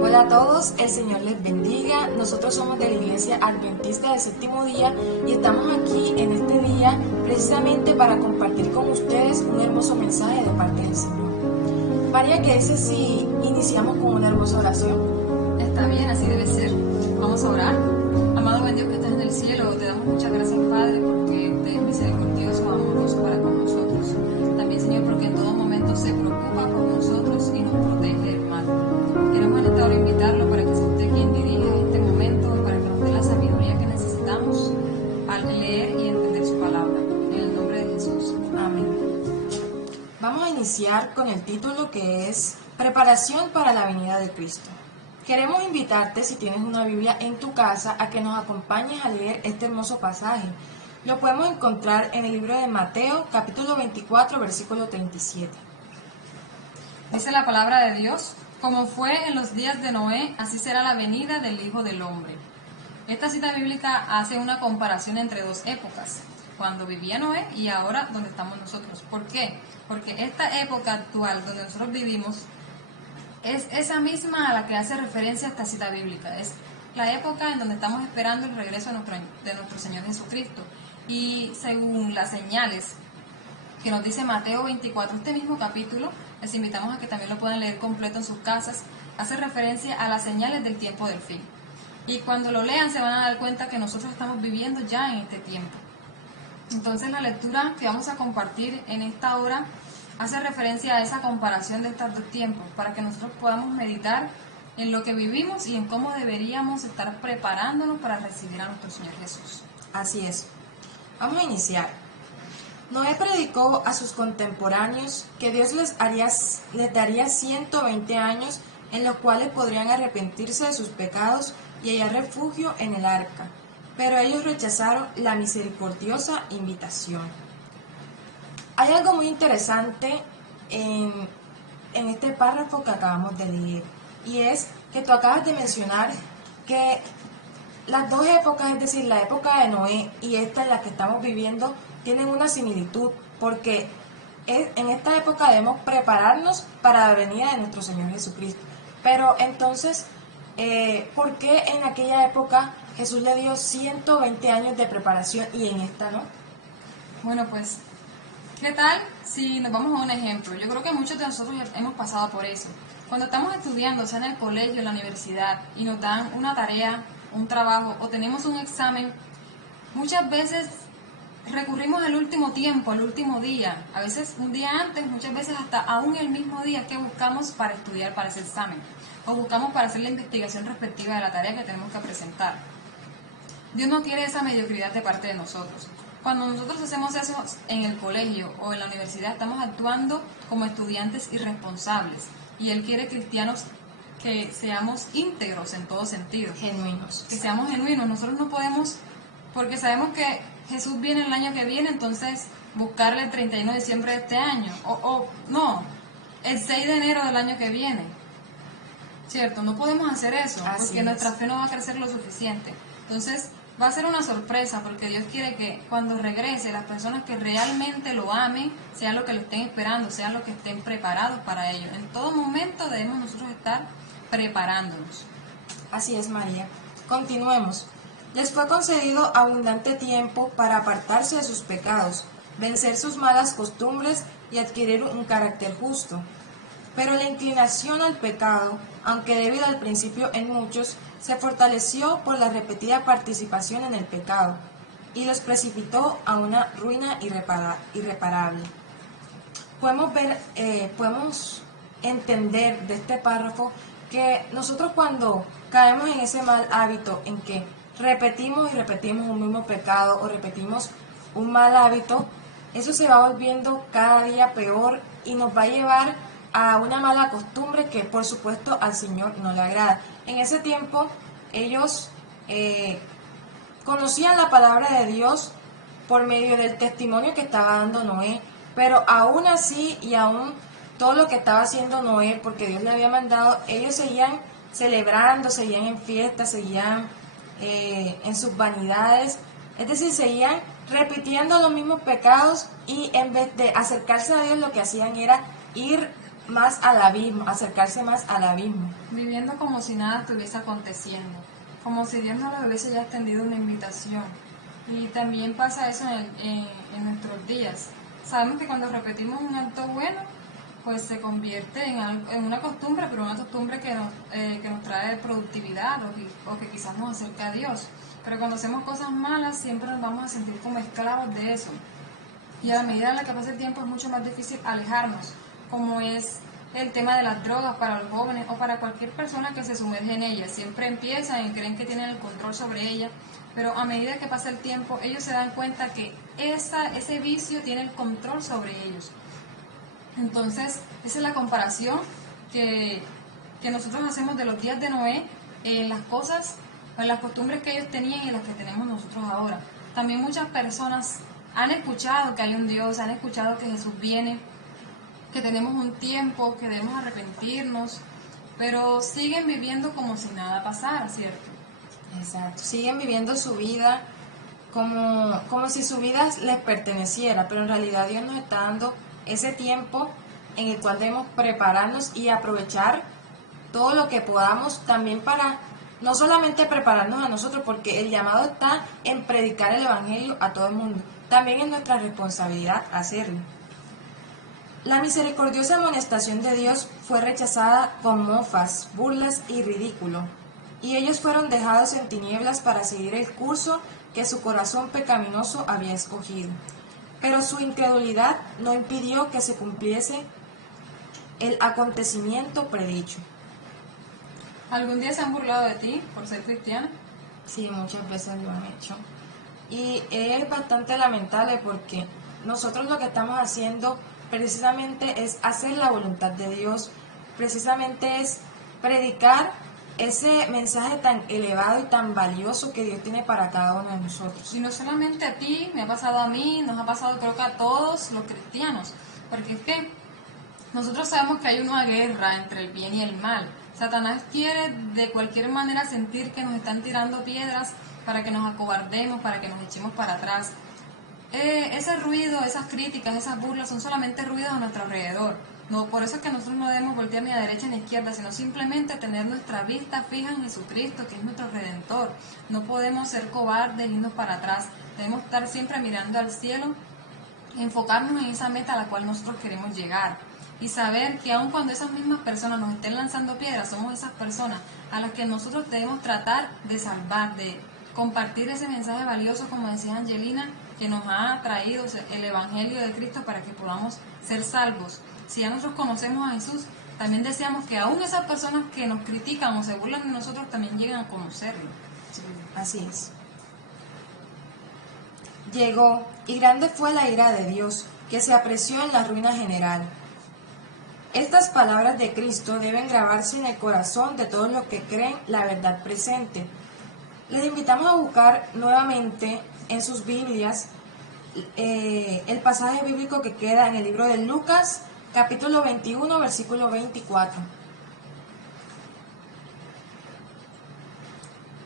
Hola a todos, el Señor les bendiga. Nosotros somos de la Iglesia Adventista del Séptimo Día y estamos aquí en este día precisamente para compartir con ustedes un hermoso mensaje de parte del Señor. María, ¿qué dice si iniciamos con una hermosa oración? Está bien, así debe ser. Vamos a orar. Amado buen Dios que estás en el cielo, te damos muchas gracias, Padre, porque te es misericordioso, amoroso para con nosotros. También, Señor, porque en todo momento se preocupa por nosotros y nos protege del mal. Queremos en esta hora invitarlo para que sea usted quien dirija este momento, para que nos dé la sabiduría que necesitamos al leer y entender su palabra. En el nombre de Jesús. Amén. Vamos a iniciar con el título que es Preparación para la venida de Cristo. Queremos invitarte, si tienes una Biblia en tu casa, a que nos acompañes a leer este hermoso pasaje. Lo podemos encontrar en el libro de Mateo, capítulo 24, versículo 37. Dice la palabra de Dios: como fue en los días de Noé, así será la venida del Hijo del Hombre. Esta cita bíblica hace una comparación entre dos épocas, cuando vivía Noé y ahora donde estamos nosotros. ¿Por qué? Porque esta época actual donde nosotros vivimos es esa misma a la que hace referencia esta cita bíblica. Es la época en donde estamos esperando el regreso de nuestro Señor Jesucristo. Y según las señales que nos dice Mateo 24, este mismo capítulo, les invitamos a que también lo puedan leer completo en sus casas, hace referencia a las señales del tiempo del fin. Y cuando lo lean se van a dar cuenta que nosotros estamos viviendo ya en este tiempo. Entonces la lectura que vamos a compartir en esta hora hace referencia a esa comparación de estos dos tiempos, para que nosotros podamos meditar en lo que vivimos y en cómo deberíamos estar preparándonos para recibir a nuestro Señor Jesús. Así es. Vamos a iniciar. Noé predicó a sus contemporáneos que Dios les daría 120 años en los cuales podrían arrepentirse de sus pecados y hallar refugio en el arca, pero ellos rechazaron la misericordiosa invitación. Hay algo muy interesante en este párrafo que acabamos de leer, y es que tú acabas de mencionar que las dos épocas, es decir, la época de Noé y esta en la que estamos viviendo, tienen una similitud, porque en esta época debemos prepararnos para la venida de nuestro Señor Jesucristo. Pero entonces, ¿por qué en aquella época Jesús le dio 120 años de preparación y en esta no? Bueno, pues, ¿qué tal si nos vamos a un ejemplo? Yo creo que muchos de nosotros hemos pasado por eso. Cuando estamos estudiando, sea en el colegio, en la universidad, y nos dan una tarea, un trabajo o tenemos un examen, muchas veces recurrimos al último tiempo, al último día, a veces un día antes, muchas veces hasta aún el mismo día que buscamos para estudiar para ese examen, o buscamos para hacer la investigación respectiva de la tarea que tenemos que presentar. Dios no quiere esa mediocridad de parte de nosotros. Cuando nosotros hacemos eso en el colegio o en la universidad, estamos actuando como estudiantes irresponsables, y Él quiere cristianos que seamos íntegros en todo sentido. Genuinos. Que seamos genuinos. Nosotros no podemos, porque sabemos que Jesús viene el año que viene, entonces buscarle el 31 de diciembre de este año. No, el 6 de enero del año que viene. ¿Cierto? No podemos hacer eso, Así porque es. nuestra fe no va a crecer lo suficiente. Entonces va a ser una sorpresa, porque Dios quiere que cuando regrese las personas que realmente lo amen, sean lo que lo estén esperando, sean los que estén preparados para ello. En todo momento debemos nosotros estar preparándonos. Así es, María. Continuemos. Les fue concedido abundante tiempo para apartarse de sus pecados, vencer sus malas costumbres y adquirir un carácter justo. Pero la inclinación al pecado, aunque débil al principio en muchos, se fortaleció por la repetida participación en el pecado y los precipitó a una ruina irreparable. Podemos entender de este párrafo que nosotros cuando caemos en ese mal hábito en que repetimos y repetimos un mismo pecado o repetimos un mal hábito, eso se va volviendo cada día peor y nos va a llevar a una mala costumbre que por supuesto al Señor no le agrada. En ese tiempo ellos conocían la palabra de Dios por medio del testimonio que estaba dando Noé, pero aún así y aún todo lo que estaba haciendo Noé, porque Dios le había mandado, ellos seguían celebrando, seguían en fiestas, seguían en sus vanidades, es decir, seguían repitiendo los mismos pecados, y en vez de acercarse a Dios lo que hacían era ir más al abismo, acercarse más al abismo. Viviendo como si nada estuviese aconteciendo, como si Dios no les hubiese ya extendido una invitación. Y también pasa eso en nuestros días. Sabemos que cuando repetimos un acto bueno, pues se convierte en una costumbre, pero una costumbre que nos trae productividad o que quizás nos acerca a Dios. Pero cuando hacemos cosas malas siempre nos vamos a sentir como esclavos de eso. Y a la medida en la que pasa el tiempo es mucho más difícil alejarnos, como es el tema de las drogas para los jóvenes o para cualquier persona que se sumerge en ellas. Siempre empiezan y creen que tienen el control sobre ellas, pero a medida que pasa el tiempo ellos se dan cuenta que ese vicio tiene el control sobre ellos. Entonces, esa es la comparación que nosotros hacemos de los días de Noé en las cosas, en las costumbres que ellos tenían y las que tenemos nosotros ahora. También muchas personas han escuchado que hay un Dios, han escuchado que Jesús viene, que tenemos un tiempo, que debemos arrepentirnos, pero siguen viviendo como si nada pasara, ¿cierto? Exacto. Siguen viviendo su vida como si su vida les perteneciera, pero en realidad Dios nos está dando ese tiempo en el cual debemos prepararnos y aprovechar todo lo que podamos también para no solamente prepararnos a nosotros, porque el llamado está en predicar el Evangelio a todo el mundo, también es nuestra responsabilidad hacerlo. La misericordiosa amonestación de Dios fue rechazada con mofas, burlas y ridículo, y ellos fueron dejados en tinieblas para seguir el curso que su corazón pecaminoso había escogido. Pero su incredulidad no impidió que se cumpliese el acontecimiento predicho. ¿Algún día se han burlado de ti por ser cristiana? Sí, muchas veces lo han hecho. Y es bastante lamentable porque nosotros lo que estamos haciendo precisamente es hacer la voluntad de Dios, precisamente es predicar ese mensaje tan elevado y tan valioso que Dios tiene para cada uno de nosotros. Y no solamente a ti, me ha pasado a mí, nos ha pasado creo que a todos los cristianos, porque es que nosotros sabemos que hay una guerra entre el bien y el mal. Satanás quiere de cualquier manera sentir que nos están tirando piedras para que nos acobardemos, para que nos echemos para atrás. Ese ruido, esas críticas, esas burlas son solamente ruidos a nuestro alrededor. No, por eso es que nosotros no debemos voltear ni a derecha ni a izquierda, sino simplemente tener nuestra vista fija en Jesucristo, que es nuestro Redentor. No podemos ser cobardes y irnos para atrás. Debemos estar siempre mirando al cielo, enfocarnos en esa meta a la cual nosotros queremos llegar. Y saber que aun cuando esas mismas personas nos estén lanzando piedras, somos esas personas a las que nosotros debemos tratar de salvar, de compartir ese mensaje valioso, como decía Angelina, que nos ha traído el Evangelio de Cristo para que podamos ser salvos. Si ya nosotros conocemos a Jesús, también deseamos que aún esas personas que nos critican o se burlan de nosotros también lleguen a conocerlo. Sí, así es. Llegó, y grande fue la ira de Dios, que se apreció en la ruina general. Estas palabras de Cristo deben grabarse en el corazón de todos los que creen la verdad presente. Les invitamos a buscar nuevamente en sus Biblias el pasaje bíblico que queda en el libro de Lucas, capítulo 21, versículo 24.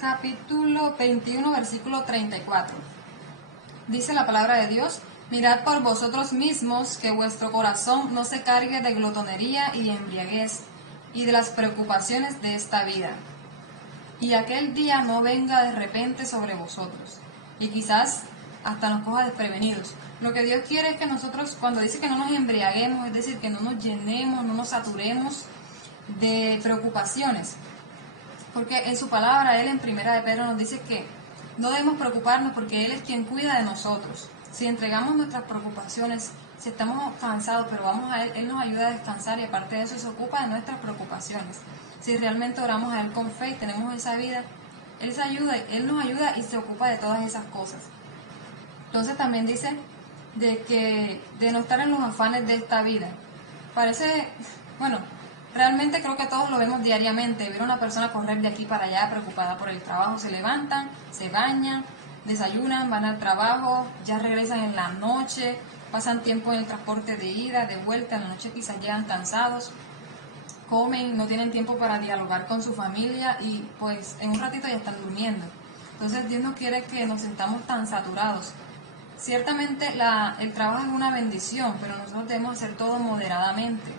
Capítulo 21, versículo 34. Dice la palabra de Dios: mirad por vosotros mismos que vuestro corazón no se cargue de glotonería y de embriaguez y de las preocupaciones de esta vida, y aquel día no venga de repente sobre vosotros, y quizás hasta nos coja desprevenidos. Lo que Dios quiere es que nosotros, cuando dice que no nos embriaguemos, es decir, que no nos llenemos, no nos saturemos de preocupaciones, porque en su palabra, Él en Primera de Pedro nos dice que no debemos preocuparnos porque Él es quien cuida de nosotros. Si entregamos nuestras preocupaciones, si estamos cansados, pero vamos a Él, Él nos ayuda a descansar, y aparte de eso se ocupa de nuestras preocupaciones. Si realmente oramos a Él con fe y tenemos esa vida, Él nos ayuda y se ocupa de todas esas cosas. Entonces también dice de no estar en los afanes de esta vida. Parece, bueno, realmente creo que todos lo vemos diariamente, ver a una persona correr de aquí para allá preocupada por el trabajo. Se levantan, se bañan, desayunan, van al trabajo, ya regresan en la noche, pasan tiempo en el transporte de ida, de vuelta, en la noche quizás llegan cansados, comen, no tienen tiempo para dialogar con su familia y pues en un ratito ya están durmiendo. Entonces Dios no quiere que nos sintamos tan saturados, Ciertamente el trabajo es una bendición, pero nosotros debemos hacer todo moderadamente.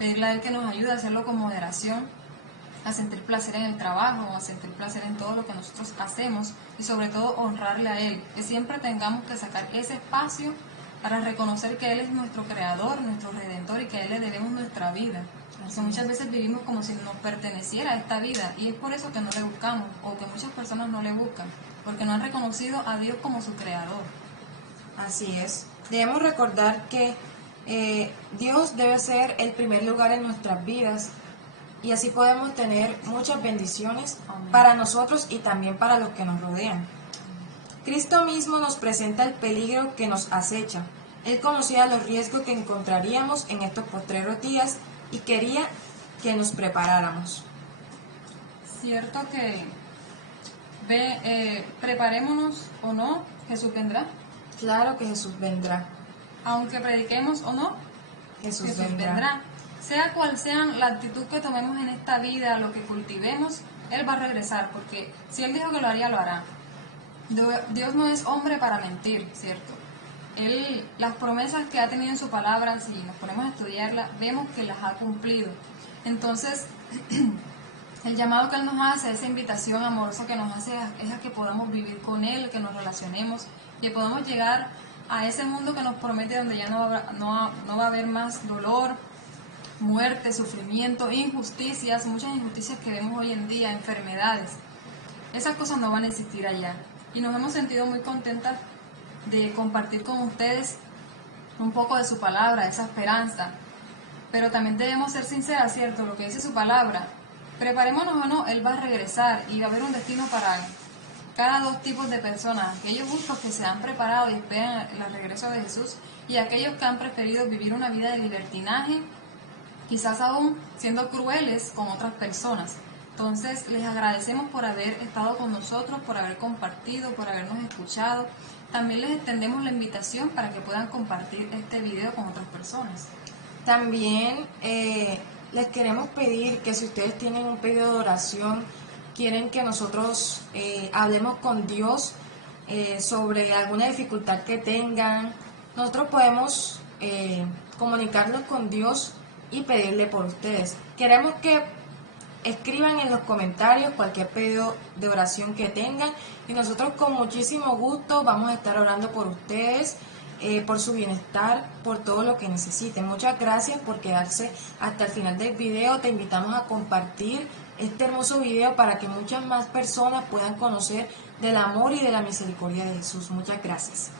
Pedirle a Él que nos ayude a hacerlo con moderación, a sentir placer en el trabajo, a sentir placer en todo lo que nosotros hacemos y sobre todo honrarle a Él. Que siempre tengamos que sacar ese espacio para reconocer que Él es nuestro creador, nuestro redentor y que a Él le debemos nuestra vida. Porque muchas veces vivimos como si nos perteneciera esta vida y es por eso que no le buscamos o que muchas personas no le buscan, porque no han reconocido a Dios como su creador. Así es. Debemos recordar que Dios debe ser el primer lugar en nuestras vidas y así podemos tener muchas bendiciones Amén. para nosotros y también para los que nos rodean. Cristo mismo nos presenta el peligro que nos acecha. Él conocía los riesgos que encontraríamos en estos postreros días y quería que nos preparáramos. Cierto que preparémonos o no, Jesús vendrá. Claro que Jesús vendrá. Aunque prediquemos o no, Jesús vendrá. Sea cual sea la actitud que tomemos en esta vida, lo que cultivemos, Él va a regresar, porque si Él dijo que lo haría, lo hará. Dios no es hombre para mentir, ¿cierto? Él, las promesas que ha tenido en su palabra, si nos ponemos a estudiarla, vemos que las ha cumplido. Entonces, el llamado que Él nos hace, esa invitación amorosa que nos hace, es a que podamos vivir con Él, que nos relacionemos, que podamos llegar a ese mundo que nos promete, donde ya no va a haber más dolor, muerte, sufrimiento, injusticias, muchas injusticias que vemos hoy en día, enfermedades. Esas cosas no van a existir allá. Y nos hemos sentido muy contentas de compartir con ustedes un poco de su palabra, de esa esperanza. Pero también debemos ser sinceras, ¿cierto? Lo que dice su palabra. Preparémonos o no, Él va a regresar y va a haber un destino para cada dos tipos de personas. Aquellos justos que se han preparado y esperan el regreso de Jesús y aquellos que han preferido vivir una vida de libertinaje, quizás aún siendo crueles con otras personas. Entonces, les agradecemos por haber estado con nosotros, por haber compartido, por habernos escuchado. También les extendemos la invitación para que puedan compartir este video con otras personas. También les queremos pedir que si ustedes tienen un pedido de oración, quieren que nosotros hablemos con Dios sobre alguna dificultad que tengan, nosotros podemos comunicarnos con Dios y pedirle por ustedes. Queremos que escriban en los comentarios cualquier pedido de oración que tengan y nosotros con muchísimo gusto vamos a estar orando por ustedes, por su bienestar, por todo lo que necesiten. Muchas gracias por quedarse hasta el final del video. Te invitamos a compartir este hermoso video para que muchas más personas puedan conocer del amor y de la misericordia de Jesús. Muchas gracias.